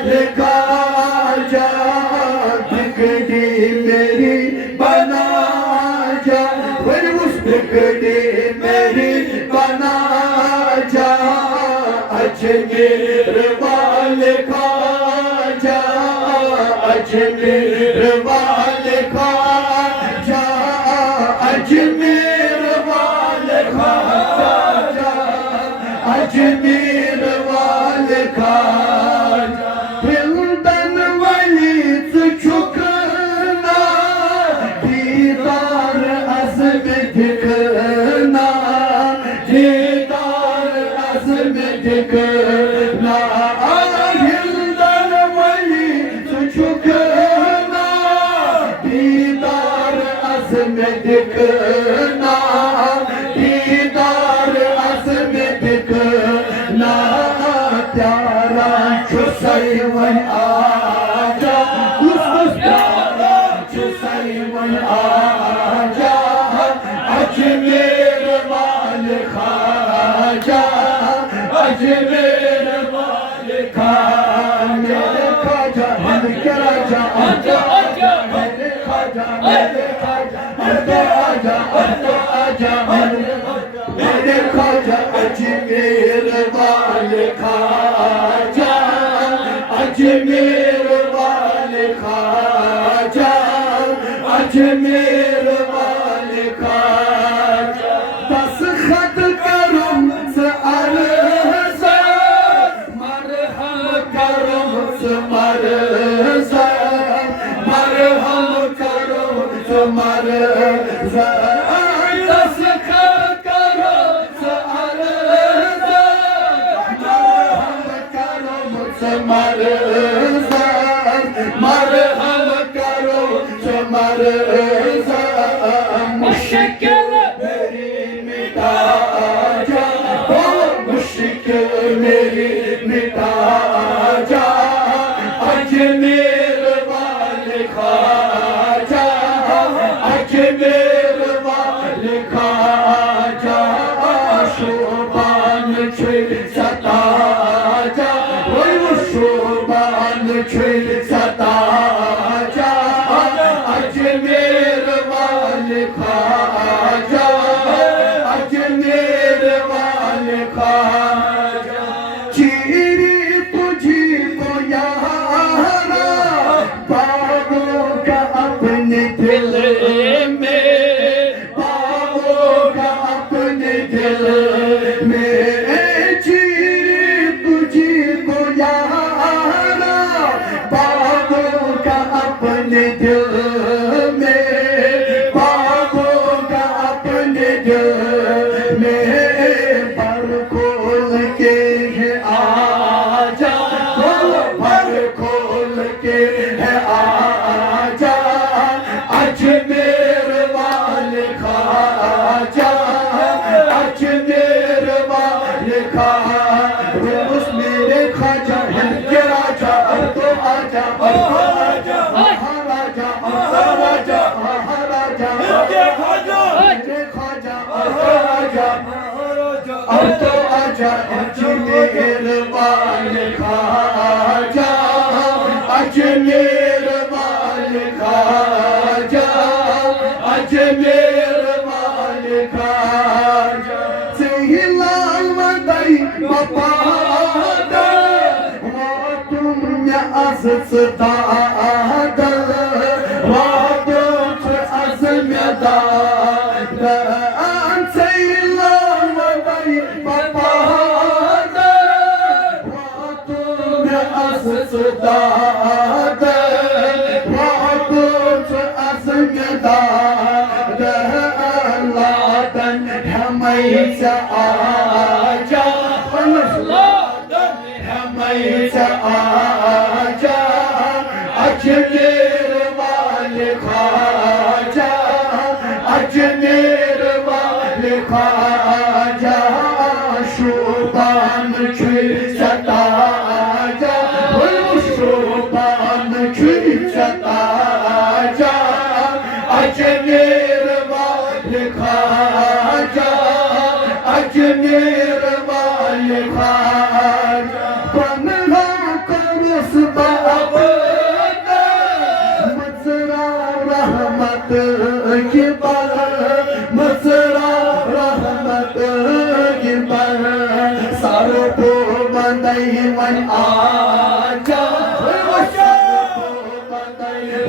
वाले खाजा बिगड़ी मेरी बना जा, उस बिगड़ी मेरी बना जा, अजमेर वाले खाजा, अजमेर वाले खाजा, अजमेर वाले खाजा, अजमेर वाले खाजा, हिंदन वली झुकना, दीदार अज़्म दिखना, दीदार अज़्म दिखना, हिंदन वली झुकना, दीदार अज़्म दिखना, दीदार अज़्म दिखना, प्यारा चुसई वन आजा, प्यारा चुसई वन आजा, अजमेर वाले खाजा, अजमेर वाले खाजा, खाजा मेरे राजा आजा, आजा मेरे खाजा, मेरे खाजा आजा, आजा आजा मेरे खाजा, अजमेर वाले खाजा, अजमेर वाले खाजा, अजमेर वाले खाजा, दस्तखत करूं से अर्ज़, मरहम करूं से मर्ज़, मरहम करूं से मर्ज़, दस्तखत करूं से अर्ज़, मरहम करूं से मर्ज़, मरहम करूं से मर्ज़, मुश्किल मेरी मिटा जा, मुश्किल मेरी मिटा जा, अजमेर वाले खाजा, अजमेर वाले खाजा, शोभान छुई सता जा, शोभान छुई सता जा, अजमेर वाले खाजा, अजमेर वाले खाजा, चीरी तुझी को यारा, बाबों का अपने दिल में, बाबों का अपने दिल में, चीरी तुझी को यारा, बाबों का अपने दिल में, बाबों का अपने दिल में, पर खोल के है आजा, पर खोल के है आजा, अजमेर वाले खाजा, अजमेर वाले खाजा, उस मेरे खाजा के राजा, तो आजा, आजा महाराजा, महाराजा, महाराजा, मेरे खाजा, मेरे खाजा, महाराजा, अब तो आजा, अजमेर वाले खाजा, अजमेर वाले खाजा, अजमेर वाले खाजा, सही लाल मदई बपादा, तुम या असदा दल, तुम असमदा सही लाल मदई बपादा, तुम या असदा हमेशा आजा, हमेशा आजा, अजमेर वाले खाजा, अजमेर वाले खाजा, शोभान छुई सता जा, शोभान छुई सता जा, अजमेर वाले खाजा, अजमेर वाले खाजा, पन्ना को वही आजा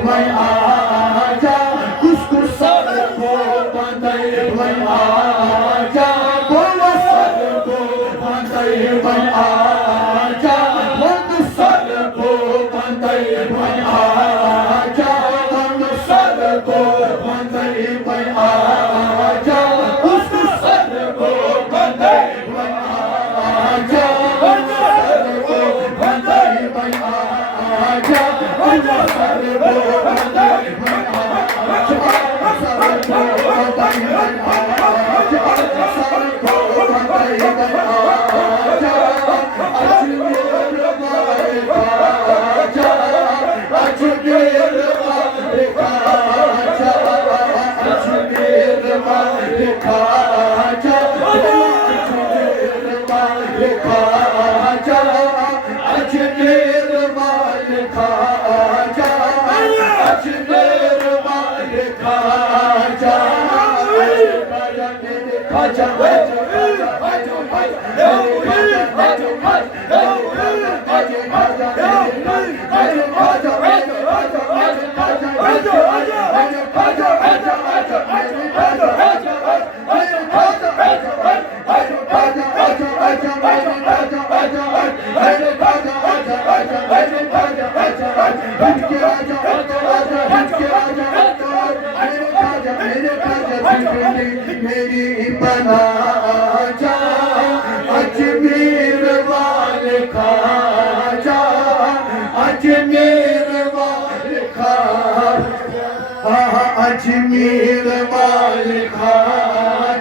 वही आजा उसको सबको बंदे वही आजा बोलो सबको बंदे वही आजा बोलो सबको बंदे वही आजा बोलो सबको बंदे वही आजा उसको सबको बंदे वही आजा बोलो सबको बंदे वही आजा बोलो सबको बंदे मेरी बना जा अजमेर वाले खाजा अजमेर वाले खाजा अजमेर वाले खाजा